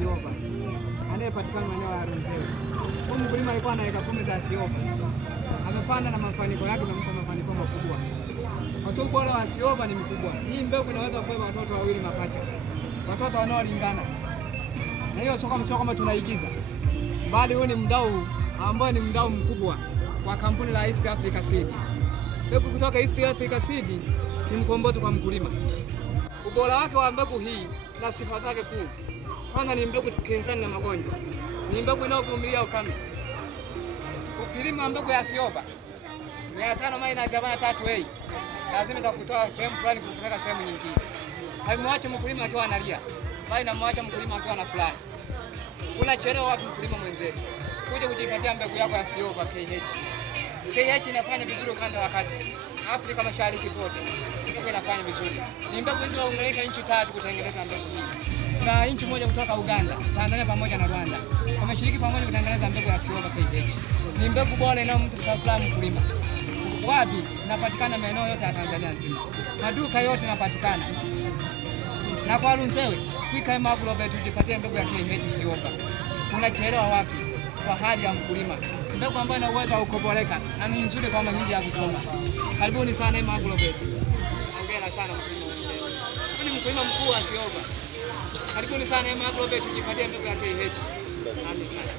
Sioba anayepatikana maeneo ya Runzewe. Huyu mkulima alikuwa na eka 10 za Sioba, amepanda na mafanikio yake na mafanikio makubwa, kwa sababu bora wa Sioba ni mkubwa. Hii mbegu inaweza kubeba watoto wawili mapacha, watoto wanaolingana, na hiyo sio kama tunaigiza, bali huyu ni mdau ambaye ni mdau mkubwa kwa kampuni la East Africa Seed. Mbegu kutoka East Africa Seed ni mkombozi kwa mkulima. Ubora wake wa mbegu hii na sifa zake kuu, kwanza ni mbegu kinzani na magonjwa, ni mbegu inayovumilia ukame. Ukilima mbegu ya Sioba 500 -3A lazima itakutoa sehemu fulani kupeleka sehemu nyingine. Haimwache mkulima akiwa analia, bali namwacha mkulima akiwa na furaha. Unachelewa wapi mkulima mwenzetu kuja kujipatia mbegu yako ya Sioba KH? KH inafanya vizuri ukanda wa kati, Afrika Mashariki pote mbegu inafanya vizuri. Ni mbegu hizo umeleka nchi 3 kutengeneza mbegu hii, na nchi moja kutoka Uganda, Tanzania pamoja na Rwanda wameshiriki pamoja kutengeneza mbegu ya Sioba KH. Ni mbegu bora inayompa furaha mkulima. Wapi? Inapatikana maeneo yote ya Tanzania nzima, maduka yote yanapatikana. Na kwa Runzewe fika Agrovet ujipatie mbegu ya KH Sioba. Unachelewa wapi? Kwa hali ya mkulima, mbegu ambayo ina uwezo wa kukoboleka na ni nzuri kwa mahindi ya kuchoma. Karibuni sana Agrovet. Hongera sana mkulima. Huyu ni mkulima mkuu wa Sioba. Karibuni sana Agrovet ujipatie mbegu ya KH. Asante sana.